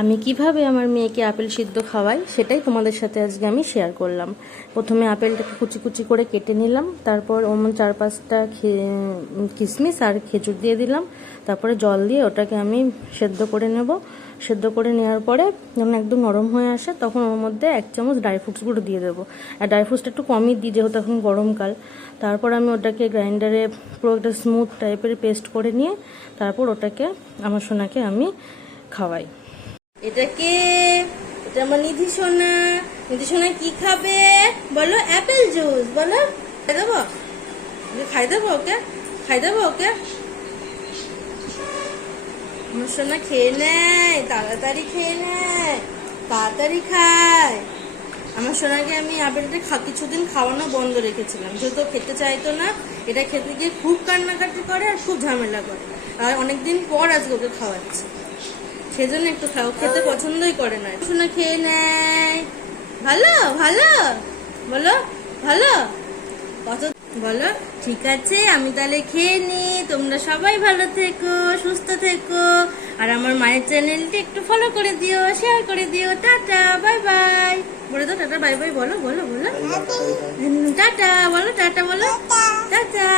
আমি কিভাবে আমার মেয়েকে আপেল সিদ্ধ খাওয়াই সেটাই তোমাদের সাথে আজকে আমি শেয়ার করলাম। প্রথমে আপেলটাকে কুচি কুচি করে কেটে নিলাম, তারপর ওমন 4-5টা কিশমিশ আর খেজুর দিয়ে দিলাম, তারপরে জল দিয়ে ওটাকে আমি সেদ্ধ করে নেব। সেদ্ধ করে নেওয়ার পরে যখন একদম নরম হয়ে আসে তখন ওর মধ্যে 1 চামচ ড্রাই ফ্রুটস গুঁড়ো দিয়ে দেবো। আর ড্রাই ফ্রুটসটা একটু কমই দিই যেহেতু এখন গরমকাল। তারপর আমি ওটাকে গ্রাইন্ডারে পুরো একটা স্মুথ টাইপের পেস্ট করে নিয়ে তারপর ওটাকে আমার সোনাকে আমি খাওয়াই। এটা কে? এটা আমার নিধি সোনা। নিধি সোনা কি খাবে বলো? Apple juice. বলো খাই দেবো, খাই দেবো ওকে, খাই দেবো ওকে। আমার সোনা খেয়ে নেয়, তাড়াতাড়ি খেয়ে নেয়, তাড়াতাড়ি খায়। আমার সোনাকে আমি আপেলটা কিছুদিন খাওয়ানো বন্ধ রেখেছিলাম যেহেতু খেতে চাইতো না। এটা খেতে গিয়ে খুব কান্নাকাটি করে আর খুব ঝামেলা করে, আর অনেকদিন পর আজকে ওকে খাওয়াচ্ছি, সেজন্য একটু খাও, খেতে পছন্দই করে না। সোনা খেয়ে নেয়। ভালো ভালো বলো, ভালো কত বলো। ঠিক আছে, আমি তাহলে খেয়ে নি। তোমরা সবাই ভালো থেকো, সুস্থ থেকো, আর আমার মায়ের চ্যানেলটি একটু ফলো করে দিও, শেয়ার করে দিও। টাটা, বাই বাই বলে দাও। টাটা বাই বাই বলো, বলো বলো টাটা বলো, টাটা বলো, টাটা।